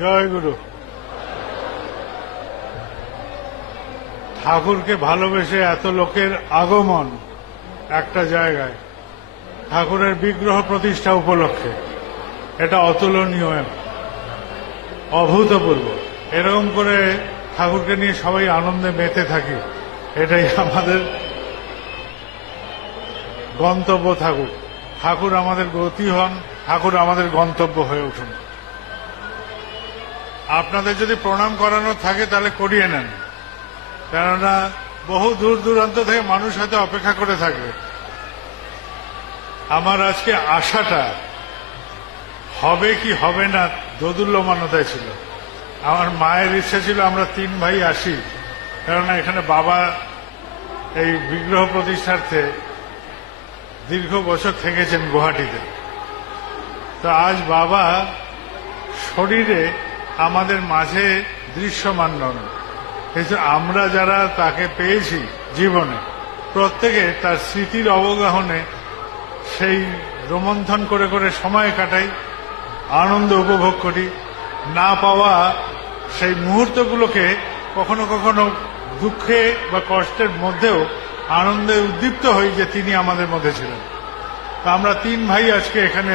জয় গুরু। ঠাকুরকে ভালোবেসে এত লোকের আগমন একটা জায়গায় ঠাকুরের বিগ্রহ প্রতিষ্ঠা উপলক্ষে, এটা অতুলনীয়, অভূতপূর্ব। এরকম করে ঠাকুরকে নিয়ে সবাই আনন্দে মেতে থাকি, এটাই আমাদের গন্তব্য থাকুক। ঠাকুর আমাদের গতি হন, ঠাকুর আমাদের গন্তব্য হয়ে উঠুন। আপনাদের যদি প্রণাম করানো থাকে তাহলে করিয়ে নেন, কেননা বহু দূর দূরান্ত থেকে মানুষ হয়তো অপেক্ষা করে থাকবে। আমার আজকে আশাটা হবে কি হবে না দোদুল্যমানতায় ছিল। আমার মায়ের ইচ্ছা ছিল আমরা 3 ভাই আসি, কেননা এখানে বাবা এই বিগ্রহ প্রতিষ্ঠার্থে দীর্ঘ বছর থেকেছেন গুয়াহাটিতে। তো আজ বাবা শরীরে আমাদের মাঝে দৃশ্যমান নন, কিন্তু আমরা যারা তাকে পেয়েছি জীবনে, প্রত্যেকে তার স্মৃতির অবগাহনে সেই রোমন্থন করে করে সময় কাটাই, আনন্দ উপভোগ করি। না পাওয়া সেই মুহূর্তগুলোকে কখনো কখনো দুঃখে বা কষ্টের মধ্যেও আনন্দে উদ্দীপ্ত হই যে তিনি আমাদের মধ্যে ছিলেন। তা আমরা 3 ভাই আজকে এখানে